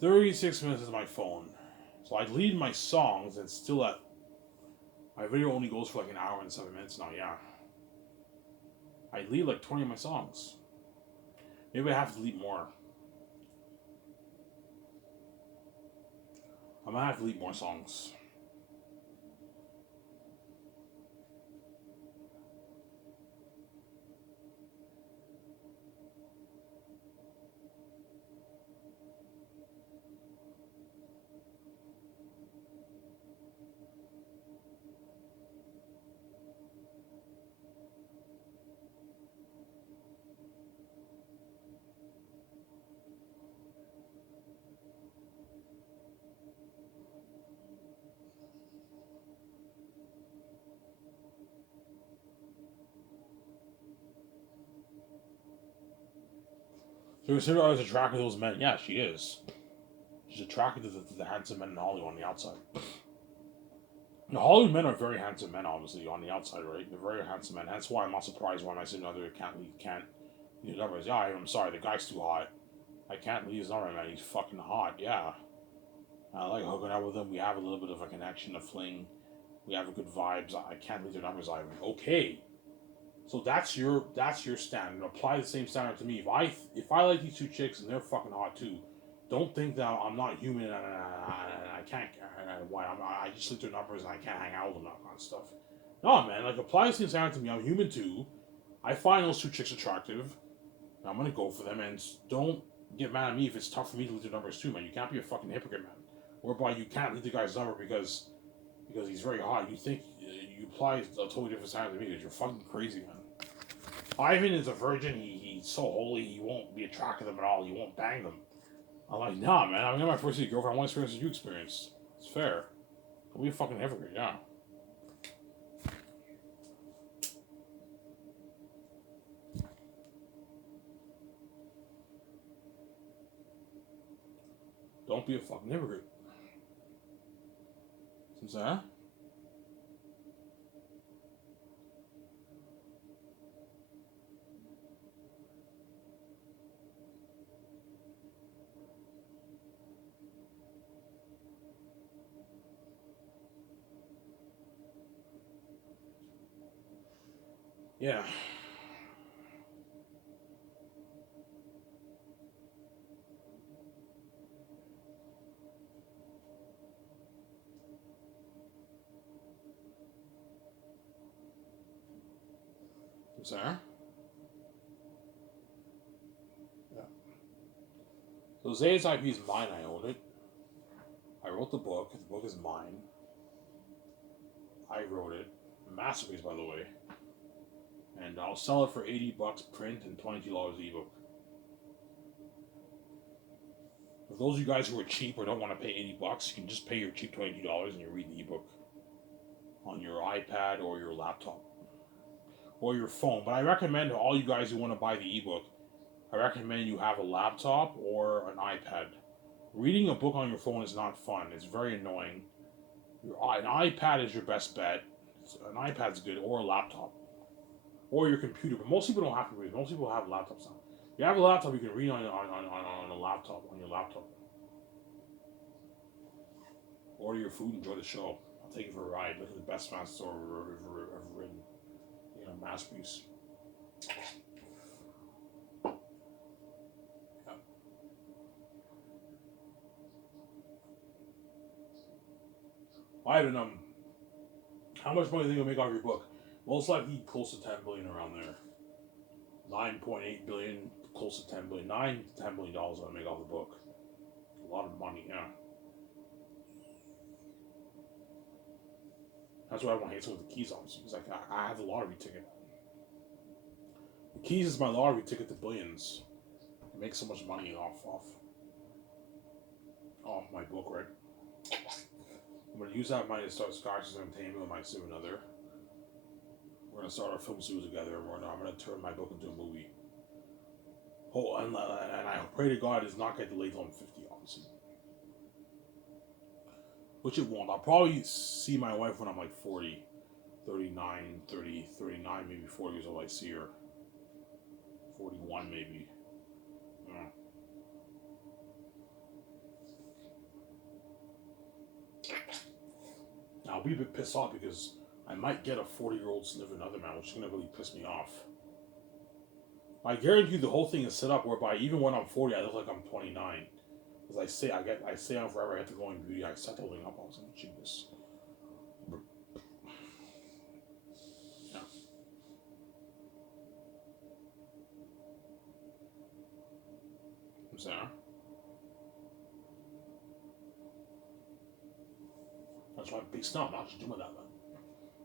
36 minutes is my phone. So I lead my songs and still at my video only goes for like an hour and 7 minutes now, yeah. I lead like 20 of my songs. Maybe I have to delete more. I might have to delete more songs. So consider I was attracted to those men. Yeah, she is. She's attracted to the handsome men in Hollywood on the outside. The Hollywood men are very handsome men, obviously, on the outside, right? They're very handsome men. That's why I'm not surprised when I say no, they can't leave numbers. Yeah, I'm sorry, the guy's too hot. I can't leave his number, man. He's fucking hot. Yeah, I like hooking up with him. We have a little bit of a connection, a fling. We have a good vibes. I can't leave their numbers. I'm okay. So that's your standard. Apply the same standard to me. If I like these two chicks and they're fucking hot too, don't think that I'm not human and I can't. Why I just look their numbers and I can't hang out with them, that kind of stuff. No, man. Like apply the same standard to me. I'm human too. I find those two chicks attractive. I'm gonna go for them, and don't get mad at me if it's tough for me to leave their numbers too, man. You can't be a fucking hypocrite, man. Whereby you can't leave the guy's number because he's very hot. You think you apply a totally different standard to me because you're fucking crazy, man. Ivan is a virgin. He's so holy. He won't be attracted to them at all. He won't bang them. I'm like, nah, man. I'm gonna my first date girlfriend. I want to experience what you experienced. It's fair. Don't be a fucking hypocrite, yeah. Don't be a fucking hypocrite. What's that? Yeah. What's that? Yeah. So Zay's IP is mine. I own it. I wrote the book. The book is mine. I wrote it. Masterpiece, by the way. And I'll sell it for $80 print and $22 ebook. For those of you guys who are cheap or don't want to pay $80, you can just pay your cheap $22 and you read the ebook on your iPad or your laptop or your phone. But I recommend to all you guys who want to buy the ebook, I recommend you have a laptop or an iPad. Reading a book on your phone is not fun. It's very annoying. An iPad is your best bet. An iPad's good, or a laptop, or your computer. But most people don't have to read. Most people have laptops now. If you have a laptop, you can read on a laptop, on your laptop. Order your food, enjoy the show. I'll take you for a ride. Look at the best fan story ever written. Masterpiece. Yeah. Ivan, how much money do you think you'll make off your book? Most likely close to 10 billion around there. 9.8 billion, close to 10 billion. 9 to $10 billion I'll make off the book. A lot of money, yeah. That's why everyone hates with the keys, obviously. Because I have the lottery ticket. The keys is my lottery ticket to billions. I make so much money off my book, right? I'm gonna use that money to start Scotch's Entertainment with my significant other. We're gonna start our film studio together. I'm gonna turn my book into a movie. Oh, and I pray to God it's not get delayed till I'm 50, obviously. Which it won't. I'll probably see my wife when I'm like 40, 39, 30, 39, maybe 40 years old. I see her. 41, maybe. Yeah. I'll be a bit pissed off because I might get a 40-year-old significant other, man, which is gonna really piss me off. I guarantee you the whole thing is set up whereby even when I'm 40, I look like I'm 29. Because I stay on forever. I have to go in beauty. I set the whole thing up. I was like, Jesus. Yeah. I'm saying. That's why I'm pissed off. I'm not just doing that, man.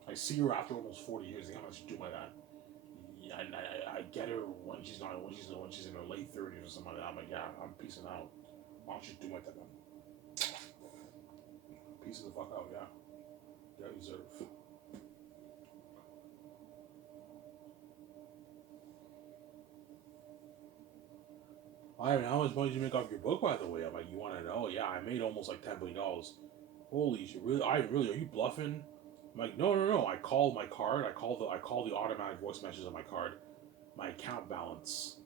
I see her after almost 40 years. I'm not just doing that. Yeah, I get her when she's not when she's in her late 30s or something like that. I'm like, yeah, I'm peacing out. Why don't you do it then? Peace the fuck out, yeah. Yeah, you deserve. I mean, how much money did you make off your book, by the way? I'm like, you want to know? Yeah, I made almost like $10 billion. Holy shit! Really? Are you bluffing? I'm like, no, no, no. I called my card. I call the automatic voice messages on my card. My account balance.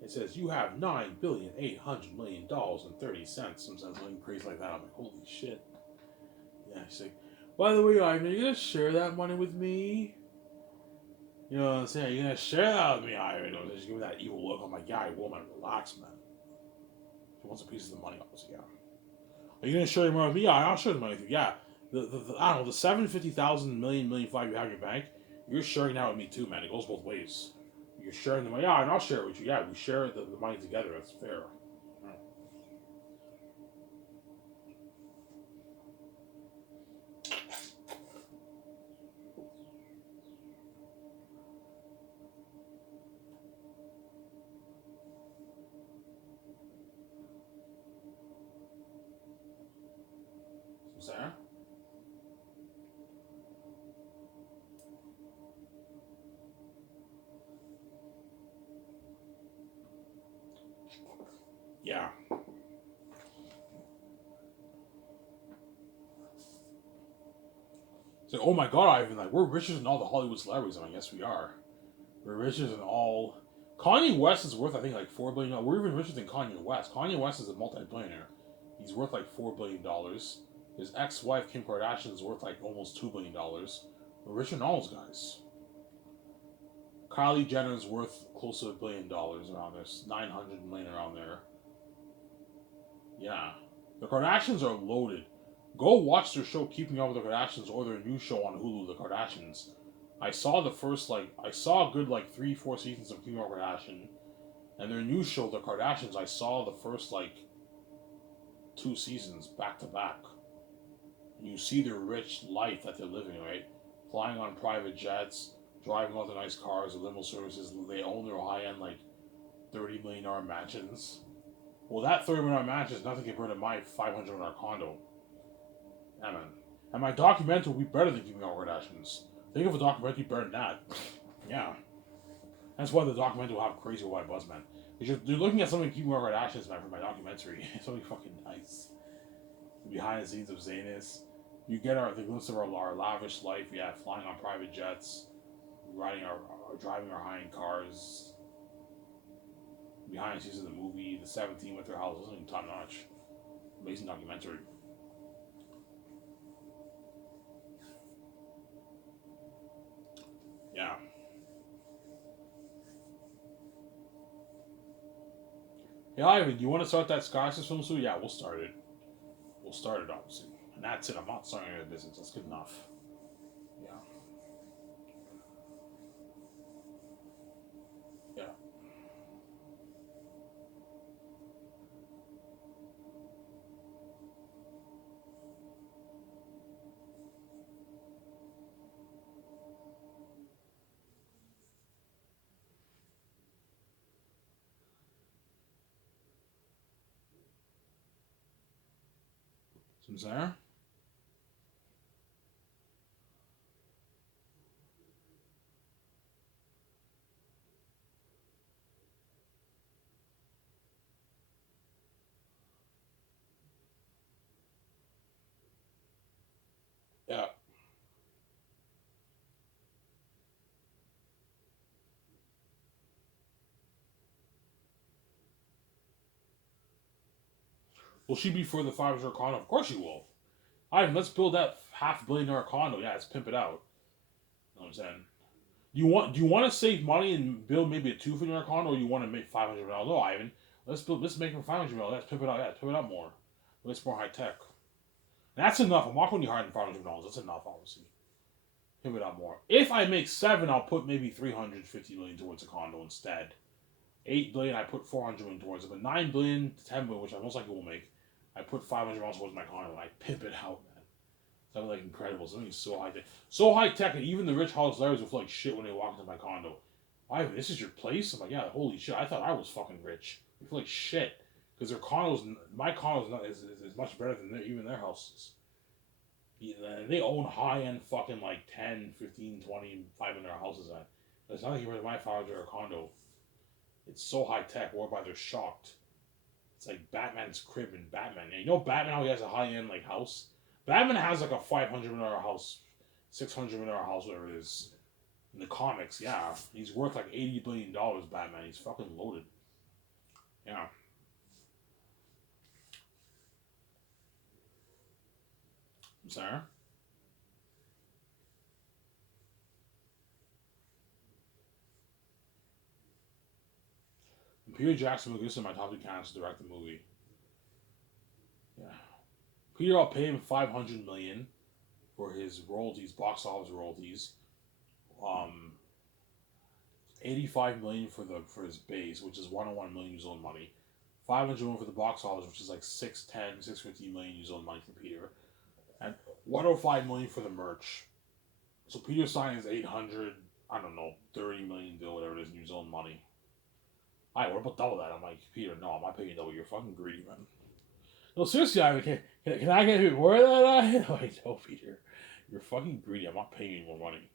It says you have $9,800,000,000 and 30 cents. Sometimes something crazy like that. I'm like, holy shit. Yeah, she's like, by the way, Ivan, are you gonna share that money with me? You know what I'm saying? You're gonna share that with me, Ivan. Just give me that evil look. I'm like, yeah, I will, man. Relax, man. He wants a piece of the money, obviously, yeah. Are you gonna share your money with me? Yeah, I'll share the money with you. Yeah. The I don't know, the 750,000 million, million five you have in your bank, you're sharing that with me too, man. It goes both ways. You're sharing the money. Yeah, and I'll share it with you. Yeah, we share the money together. That's fair. Sarah? Yeah. So, oh my god, Ivan, like, we're richer than all the Hollywood celebrities. I mean, yes, we are. We're richer than all. Kanye West is worth, I think, like $4 billion. We're even richer than Kanye West. Kanye West is a multi-billionaire. He's worth like $4 billion. His ex-wife Kim Kardashian is worth like almost $2 billion. We're richer than all those guys. Kylie Jenner is worth close to $1 billion around there. 900 million around there. Yeah, the Kardashians are loaded. Go watch their show Keeping Up with the Kardashians or their new show on Hulu, The Kardashians. I saw a good like 3, 4 seasons of Keeping Up with Kardashian, and their new show, The Kardashians. I saw the first like 2 seasons back to back. You see their rich life that they're living, right? Flying on private jets, driving all the nice cars, the limo services. They own their high end like $30 million mansions. Well, that $30 million mansion is nothing compared to my $500 condo. Yeah, man. And my documentary will be better than Keeping Up with Kardashians. Think of a documentary better than that. Yeah. That's why the documentary will have crazy wide buzz, man. Because you're looking at something Keeping Up with Kardashians, man, for my documentary. It's really fucking nice. Behind the scenes of Xanus. You get the glimpse of our lavish life, yeah, flying on private jets, driving our high-end cars. Behind the scenes of the movie, the 17 with their house, wasn't top notch. Amazing documentary. Yeah. Yeah, Ivan, do you want to start that Scorsese film soon? Yeah, we'll start it. We'll start it, obviously. And that's it. I'm not starting a business. That's good enough. Yeah. Yeah. Some Sarah? Yeah. Will she be for the 5-star con? Of course she will. Ivan, let's build that $500 million condo. Yeah, let's pimp it out. You know what I'm saying? Do you want to save money and build maybe a $250 condo, or you want to make $500 million? No, Ivan. Let's make it $500 million. Let's pimp it out. Yeah, let's pimp it out more. It's more high tech. And that's enough. I'm not going to higher than $500 million. That's enough, obviously. Pimp it out more. If I make seven, I'll put maybe $350 million towards a condo instead. $8 billion, I put $400 million towards it. But $9 billion to $10 billion, which I most likely will make, I put $500 towards my condo and I pimp it out, man. Something like incredible. Something so high tech. So high tech, and even the rich house ladies will feel like shit when they walk into my condo. Ivan, this is your place? I'm like, yeah, holy shit. I thought I was fucking rich. They feel like shit. Because their condos, my condo's not is much better than even their houses. They own high-end fucking like 10, 15, 20, $500 houses at. There's nothing compared to my $500 condo. It's so high-tech, whereby they're shocked. It's like Batman's crib in Batman. And you know Batman, how he has a high-end like house? Batman has like a $500 million house, $600 million house, whatever it is. In the comics, yeah. He's worth like $80 billion, Batman. He's fucking loaded. Yeah. I'm sorry? Peter Jackson will give my top two candidates to direct the movie. Yeah. Peter, I'll pay him $500 million for his royalties, box office royalties. 85 million for his base, which is 101 million New Zealand money. 500 million for the box office, which is like 610, 650 million New Zealand money for Peter. And 105 million for the merch. So Peter signing is 800, I don't know, 30 million deal, whatever it is, New Zealand money. Alright, what about double that? I'm like, Peter, no, I'm not paying double. You're fucking greedy, man. No, seriously, can I get a bit more of that? No, no, Peter. You're fucking greedy. I'm not paying you more money.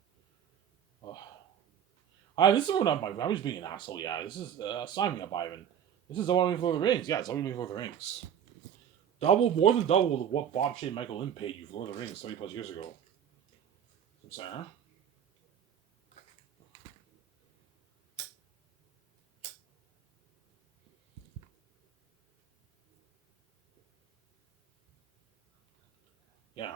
This is not my. I'm just being an asshole. Yeah, this is sign me up, Ivan. This is the one for the rings. Yeah, it's only for the rings. More than double what Bob Shea and Michael Lynn paid you for Lord of the Rings 30 plus years ago. I'm saying, huh? Yeah.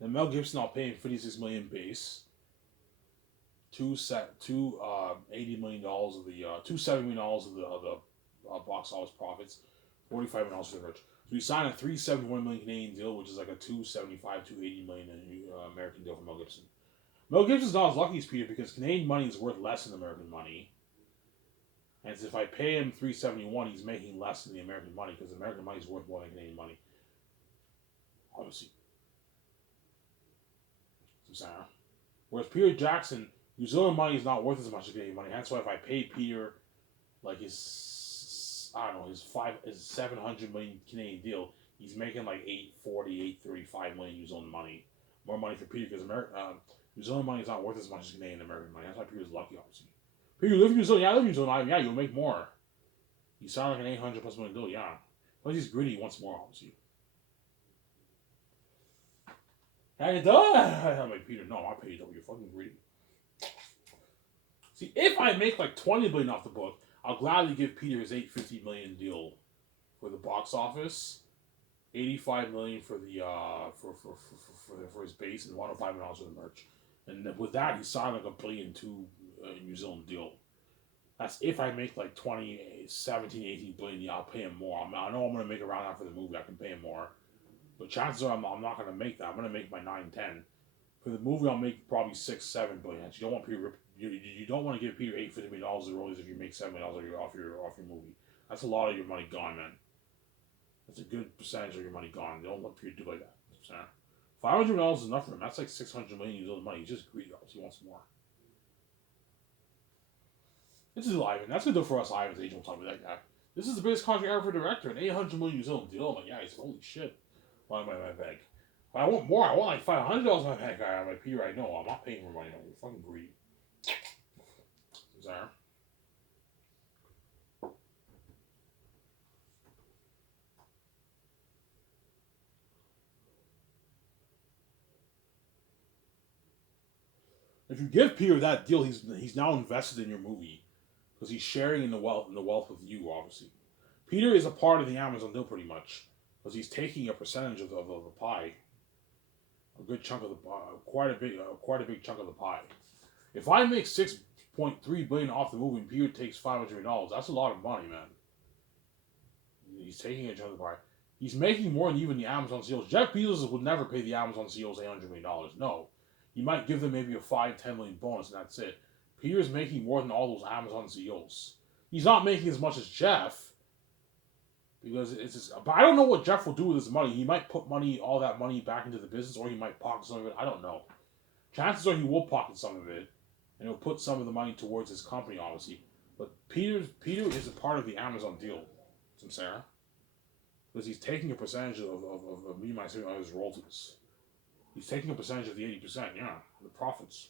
Then Mel Gibson, I'll pay him $56 million base. $80 million of the $270 million of the box office profits, $45 for the merch. So we signed a $371 million Canadian deal, which is like a $275, $280 million American deal for Mel Gibson. Mel Gibson's not as lucky as Peter because Canadian money is worth less than American money. And if I pay him $371, he's making less than the American money because American money is worth more than Canadian money. Obviously. Whereas Peter Jackson, New Zealand money is not worth as much as Canadian money. That's why if I pay Peter like his his 700 million Canadian deal, he's making like 840, 835 million New Zealand money. More money for Peter because New Zealand money is not worth as much as Canadian American money. That's why Peter's lucky, obviously. Peter, you live in New Zealand. Yeah, I live in New Zealand. Yeah, you'll make more. You sound like an 800 plus million deal. Yeah, but he's greedy. He wants more, obviously. I done. I'm like, Peter, no, I'll pay you double. You're fucking greedy. See, if I make like 20 billion off the book, I'll gladly give Peter his 850 million deal for the box office, 85 million for the for his base, and 105 million for the merch. And with that, he signed like $1.2 billion New Zealand deal. That's if I make like 20, 17, 18 billion. Yeah, I'll pay him more. I know I'm gonna make around that for the movie. I can pay him more. But chances are I'm not going to make that. I'm going to make my 9-10. For the movie, I'll make probably 6-7 billion. You don't want Peter. You don't want to give Peter $850 million of royalties if you make $7 million off your movie. That's a lot of your money gone, man. That's a good percentage of your money gone. You don't let Peter do like that. $500 million is enough for him. That's like 600 million New Zealand money. He's just greedy. He wants more. This is Ivan. That's good though for us. Ivan's agent will tell me that guy. This is the biggest contract ever for a director. An 800 million New Zealand deal. I'm like, yeah, he's holy shit. My bag. But I want more. I want like $500 in my bag. I'm like, Peter, I know. I'm not paying for money. No, you're fucking greedy. Sorry. If you give Peter that deal, he's now invested in your movie. because he's sharing in the wealth with you, obviously. Peter is a part of the Amazon deal pretty much, because he's taking a percentage of the pie, a good chunk of the pie, quite a big chunk of the pie. If I make 6.3 billion off the movie and Peter takes $500 million, that's a lot of money, man. He's taking a chunk of the pie. He's making more than even the Amazon CEOs. Jeff Bezos would never pay the Amazon CEOs $800 million. No, he might give them maybe a 5-10 million bonus, and that's it. Peter's making more than all those Amazon CEOs. He's not making as much as Jeff, because it's just, but I don't know what Jeff will do with his money. He might put all that money back into the business, or he might pocket some of it. I don't know. Chances are he will pocket some of it, and he'll put some of the money towards his company, obviously. But Peter is a part of the Amazon deal, Sarah, because he's taking a percentage of me, my of his royalties. He's taking a percentage of the 80%, yeah, the profits.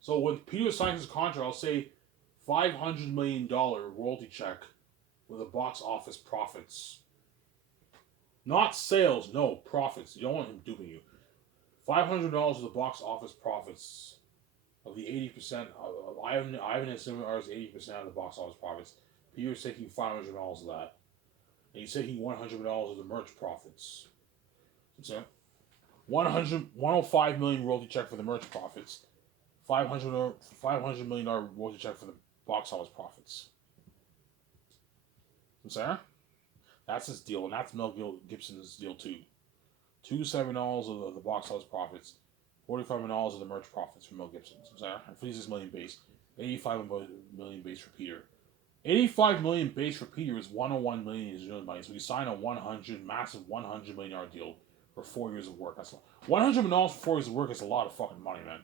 So when Peter signs his contract, I'll say $500 million royalty check with a box office profits. Not sales, no, profits. You don't want him duping you. $500 of the box office profits of the 80% of Ivan and Cinemar's 80% of the box office profits. Peter's taking $500 of that. And he's taking $100 of the merch profits. So, 105 million royalty check for the merch profits. $500 million royalty check for the box office profits. Sarah? That's his deal, and that's Mel Gibson's deal too. $270 of the box office profits, $45 million of the merch profits for Mel Gibson. Sarah, and 56 million base, 85 million base for Peter. 85 million base for Peter is 101 million Israeli money. So we sign a massive $100 million deal for 4 years of work. That's $100 million for 4 years of work is a lot of fucking money, man.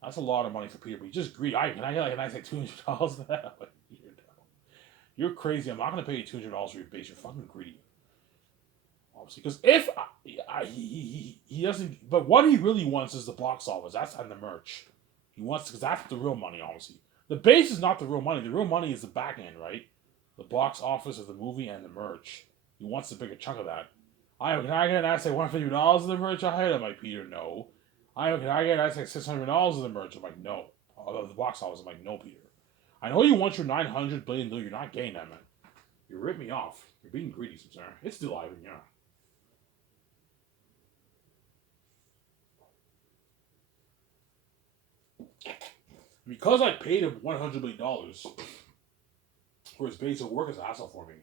That's a lot of money for Peter, but he's just greedy. Can I say $200 for that? You're crazy. I'm not going to pay you $200 for your base. You're fucking greedy. Obviously, because if he doesn't, but what he really wants is the box office. That's and the merch. He wants, because that's the real money, obviously. The base is not the real money. The real money is the back end, right? The box office of the movie and the merch. He wants the bigger chunk of that. Can I say $150 of the merch I had? I'm like, Peter, no. Can I say $600 of the merch? I'm like, no. Of the box office, I'm like, no, Peter. I know you want your $900 billion deal. You're not getting that, man. You ripped me off. You're being greedy, Sarah. It's still Ivan, yeah. Because I paid him $100 million for his base of work as an asshole for me,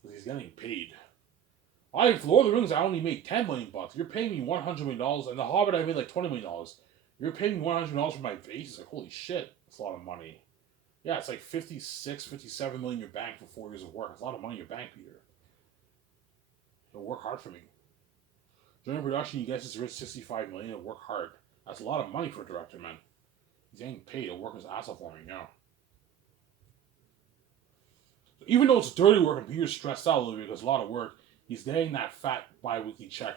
because he's getting paid. For Lord of the Rings, I only made $10 million. You're paying me $100 million, and The Hobbit, I made like $20 million. You're paying me $100 million for my base? It's like, holy shit, that's a lot of money. Yeah, it's like 56, 57 million in your bank for 4 years of work. That's a lot of money in your bank, Peter. He'll work hard for me. During production, he gets his rich 65 million. He'll work hard. That's a lot of money for a director, man. He's getting paid. He'll work his ass off for me, yeah. So even though it's dirty work and Peter's stressed out a little bit because a lot of work, he's getting that fat bi-weekly check.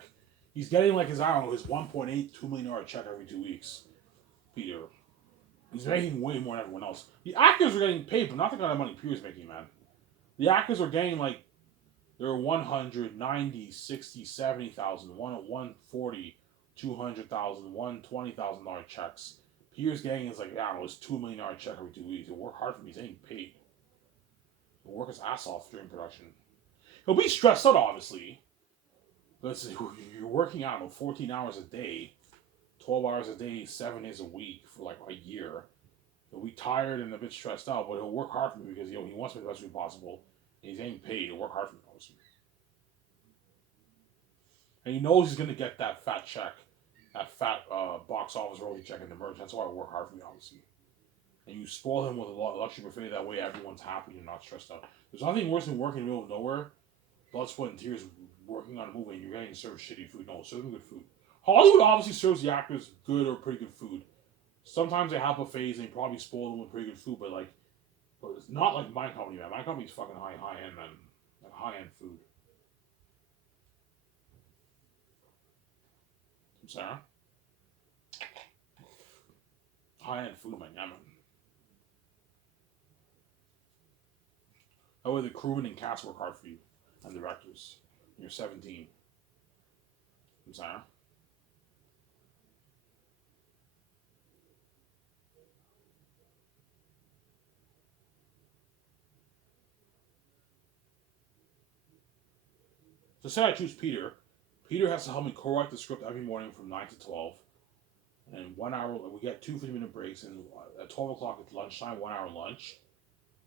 He's getting like his $1.82 million check every 2 weeks. Peter. He's making way more than everyone else. The actors are getting paid, but not the kind of money Peter's making, man. The actors are getting like, they're 100, 90, 60, 70,000, 140, 200,000, $120,000 checks. Peter's getting is like, it's $2 million check every 2 weeks. He'll work hard for me. He's getting paid. He'll work his ass off during production. He'll be stressed out, obviously. But you're working out 14 hours a day, 12 hours a day, 7 days a week for like a year. He'll be tired and a bit stressed out, but he'll work hard for me because he wants me the best way possible. And he's getting paid. He'll work hard for me, obviously. And he knows he's going to get that fat check, that fat box office royalty check in the merch. That's why I work hard for me, obviously. And you spoil him with a luxury buffet. That way everyone's happy and not stressed out. There's nothing worse than working in the middle of nowhere, blood, sweat, and tears, working on a movie, and you're getting served shitty food. No, serve them good food. Hollywood obviously serves the actors good or pretty good food. Sometimes they have buffets and they probably spoil them with pretty good food, but it's not like my company, man. My company's fucking high end, man. Like high end food. Sarah? High end food, man. Yeah, man. That way the crewmen and cast work hard for you, and directors. You're 17. Sarah? So say I choose Peter. Peter has to help me co-write the script every morning from 9 to 12. And 1 hour, we get 2 50-minute breaks. And at 12 o'clock at lunchtime, 1 hour lunch.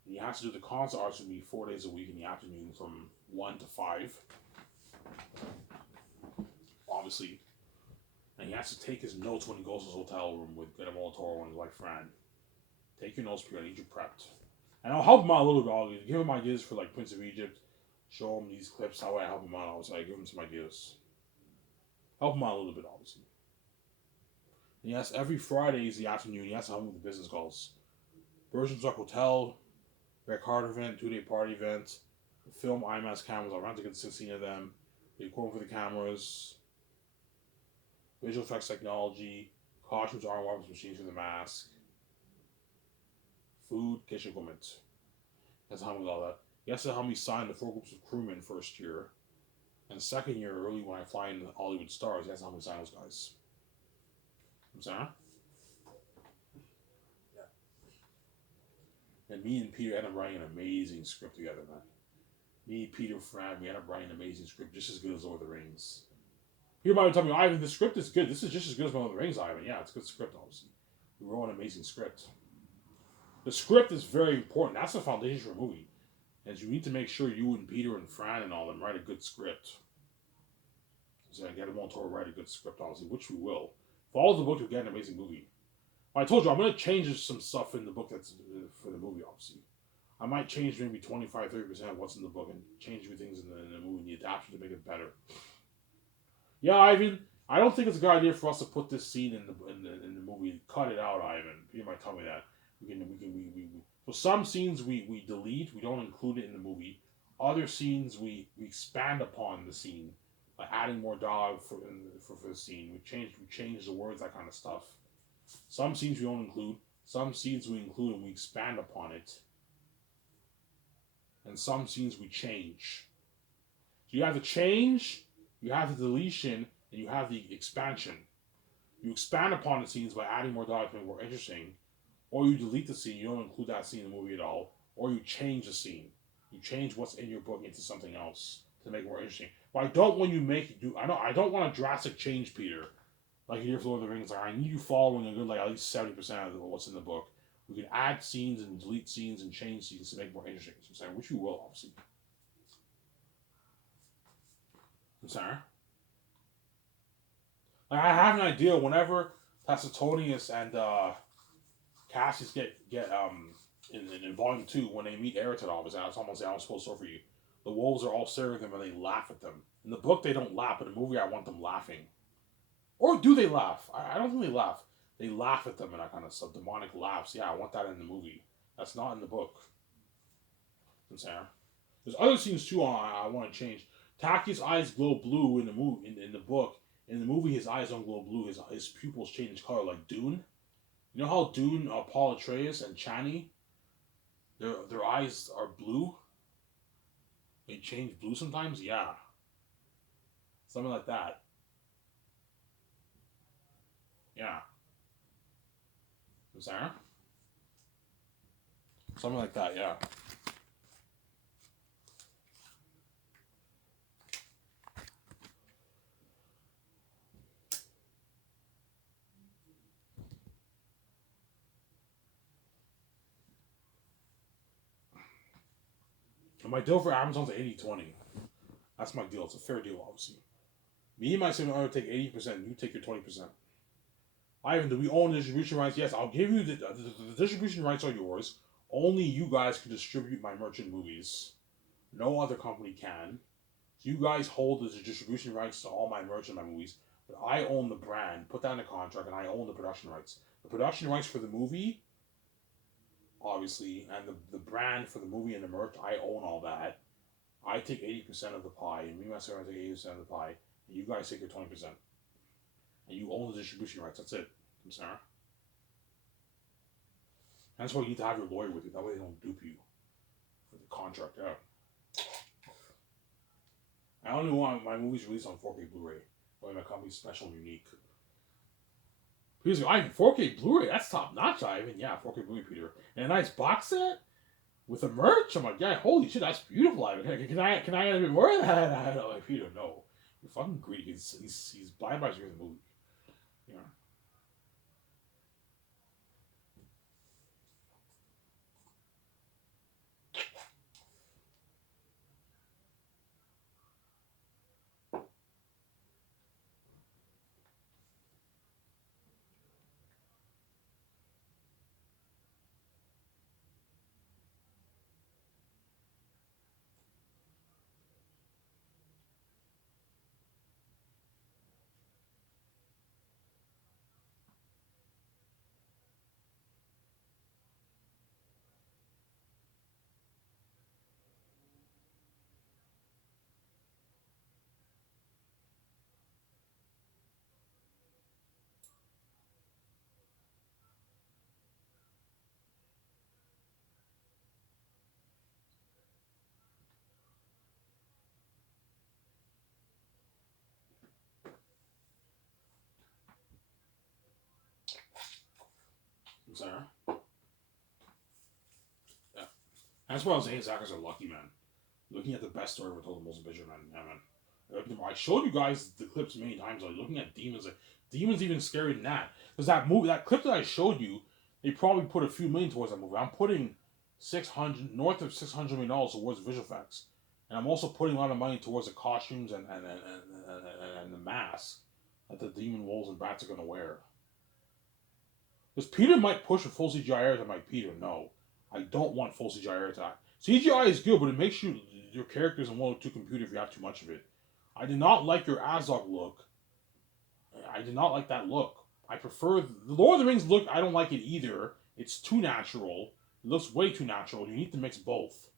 And he has to do the concert arts with me 4 days a week in the afternoon from 1 to 5. Obviously. And he has to take his notes when he goes to his hotel room with Guillermo del Toro and his wife Fran. Take your notes, Peter. I need you prepped. And I'll help him out a little bit. I'll give him ideas for like Prince of Egypt. Show him these clips. How I help him out. Obviously, I give him some ideas. Help him out a little bit, obviously. And he has every Fridays the afternoon. He has to help me with the business calls. Virgin Truck Hotel, Red Card event, 2-day party event, film IMAX cameras. I'll rent to get 16 of them. The equipment for the cameras, visual effects technology, costumes, arm warmers, machines for the mask, food, kitchen equipment. He has to help me with all that. He has to help me sign the 4 groups of crewmen first year. And second year, early when I fly in Hollywood stars, he has to help me sign those guys. I'm sorry? Yeah. And me and Peter end up writing an amazing script together, man. Me, Peter, Fran, we end up writing an amazing script just as good as Lord of the Rings. Peter might tell me, Ivan, the script is good. This is just as good as Lord of the Rings, Ivan. Yeah, it's a good script, obviously. We wrote an amazing script. The script is very important. That's the foundation for a movie. And you need to make sure you and Peter and Fran and all them write a good script. So I get them all to write a good script, obviously, which we will. Follow the book to get an amazing movie. I told you, I'm going to change some stuff in the book that's for the movie, obviously. I might change maybe 25-30% of what's in the book and change a few things in the movie, the adaptation to make it better. Yeah, Ivan, I don't think it's a good idea for us to put this scene in the movie. Cut it out, Ivan. You might tell me that. So some scenes we delete, we don't include it in the movie. Other scenes we expand upon the scene, like adding more dialogue for the scene. We change the words, that kind of stuff. Some scenes we don't include. Some scenes we include and we expand upon it. And some scenes we change. So you have the change, you have the deletion, and you have the expansion. You expand upon the scenes by adding more dialogue to make it more interesting. Or you delete the scene, you don't include that scene in the movie at all. Or you change the scene. You change what's in your book into something else to make it more interesting. But I don't want you I don't want a drastic change, Peter. Like you did for Lord of the Rings. Like, I need you following a good, like, at least 70% of what's in the book. We can add scenes and delete scenes and change scenes to make it more interesting. So I'm saying, which you will, obviously. I'm sorry. Like, I have an idea. Whenever Tacitonius and Cassius get in volume 2, when they meet Eritid, obviously, it's almost the almost supposed to for you. The wolves are all staring at them and they laugh at them. In the book, they don't laugh, but in the movie, I want them laughing. Or do they laugh? I don't think they laugh. They laugh at them and that kind of stuff. Demonic laughs. Yeah, I want that in the movie. That's not in the book. I'm saying. There's other scenes too I want to change. Taki's eyes glow blue in the movie. In the book, in the movie, his eyes don't glow blue. His pupils change color like Dune. You know how Dune, Paul Atreides, and Chani, their eyes are blue. They change blue sometimes. Yeah, something like that. Yeah. Sarah? Something like that, yeah. And my deal for Amazon's 80-20. That's my deal. It's a fair deal, obviously. Me and my significant other take 80%, you take your 20%. Ivan, do we own the distribution rights? Yes, I'll give you the distribution rights are yours. Only you guys can distribute my merchant movies. No other company can. So you guys hold the distribution rights to all my merchant movies, but I own the brand. Put that in the contract, and I own the production rights. The production rights for the movie, obviously, and the brand for the movie and the merch, I own all that. I take 80% of the pie, and me myself I take 80% of the pie, and you guys take your 20%. And you own the distribution rights. That's it. I'm sorry. That's why you need to have your lawyer with you. That way they don't dupe you for the contract out. I only want my movies released on 4K Blu-ray. That way my company's special and unique. Peter's like, Ivan, 4K Blu-ray? That's top notch, Ivan. Yeah, 4K Blu-ray, Peter. And a nice box set? with the merch. I'm like, yeah, holy shit, that's beautiful. Can I get a bit more of that? I'm like, Peter, no, you're fucking greedy. He's blind by the movie. Yeah. I'm sorry. Yeah. That's what I was saying. Zach is a lucky man. Looking at the best story ever told, the most ambitious man. Yeah, man. I showed you guys the clips many times. Like looking at demons, like demons even scarier than that. Because that movie, that clip that I showed you, they probably put a few million towards that movie. I'm putting 600 north of $600 million towards visual effects, and I'm also putting a lot of money towards the costumes and the masks that the demon wolves and bats are gonna wear. Because Peter might push a full CGI air. I'm like, Peter, no, I don't want full CGI air attack. CGI is good, but it makes your characters in one or two computer if you have too much of it. I did not like your Azog look. I did not like that look. I prefer the Lord of the Rings look. I don't like it either. It's too natural. It looks way too natural. You need to mix both.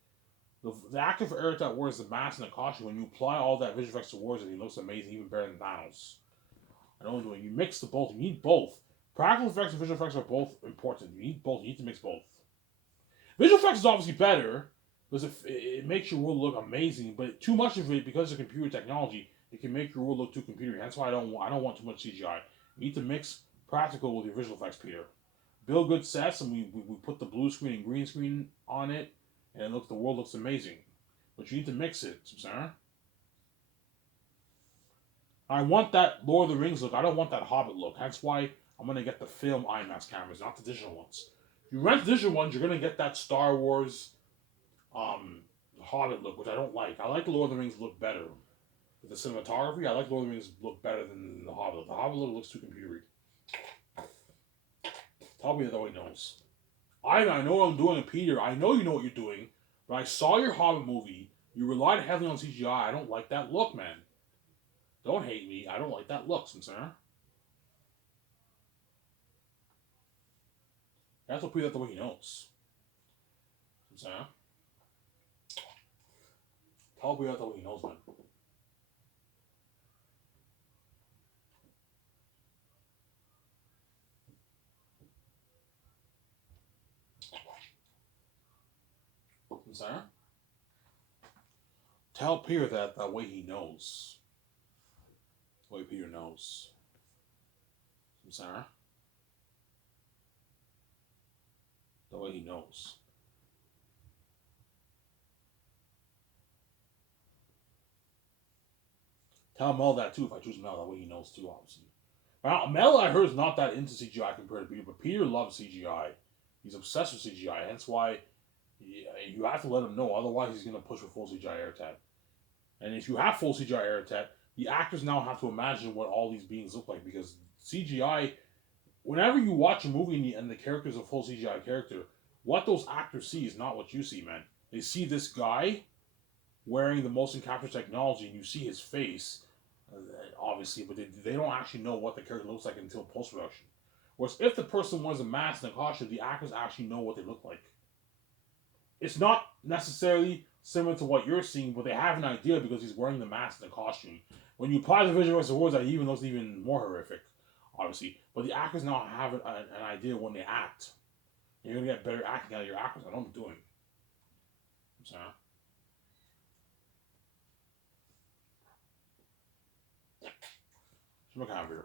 The actor for Eric that wears the mask and the costume, when you apply all that visual effects towards it, he looks amazing, even better than Thanos. I don't know. You mix the both. You need both. Practical effects and visual effects are both important. You need both. You need to mix both. Visual effects is obviously better because it makes your world look amazing, but too much of it, because of computer technology, it can make your world look too computery. That's why I don't want too much CGI. You need to mix practical with your visual effects, Peter. Build good sets, and we put the blue screen and green screen on it, and the world looks amazing. But you need to mix it, Sarah. I want that Lord of the Rings look. I don't want that Hobbit look. That's why I'm gonna get the film IMAX cameras, not the digital ones. If you rent the digital ones, you're gonna get that Star Wars Hobbit look, which I don't like. I like the Lord of the Rings look better. With the cinematography, I like Lord of the Rings look better than the Hobbit. The Hobbit look looks too computery. Tell me that he knows. I know what I'm doing, Peter. I know you know what you're doing. But I saw your Hobbit movie. You relied heavily on CGI. I don't like that look, man. Don't hate me. I don't like that look, Sincere. That's what Peter the way he knows. Sincere. Tell Peter the way he knows, man. Sincere. Tell Peter that way he knows. The way Peter knows. Sincere. The way he knows. Tell Mel that too if I choose Mel. That way he knows too, obviously. Now, Mel, I heard, is not that into CGI compared to Peter, but Peter loves CGI. He's obsessed with CGI, hence why you have to let him know. Otherwise, he's going to push for full CGI air tag. And if you have full CGI air tag, the actors now have to imagine what all these beings look like because CGI, whenever you watch a movie and the character's a full CGI character, what those actors see is not what you see, man. They see this guy wearing the motion capture technology and you see his face, obviously, but they don't actually know what the character looks like until post production. Whereas if the person wears a mask and a costume, the actors actually know what they look like. It's not necessarily similar to what you're seeing, but they have an idea because he's wearing the mask and the costume. When you apply the visual effects words, that even looks even more horrific, obviously. But the actors now have an idea when they act. And you're gonna get better acting out of your actors. I know what I'm doing. I'm sorry. Look out here.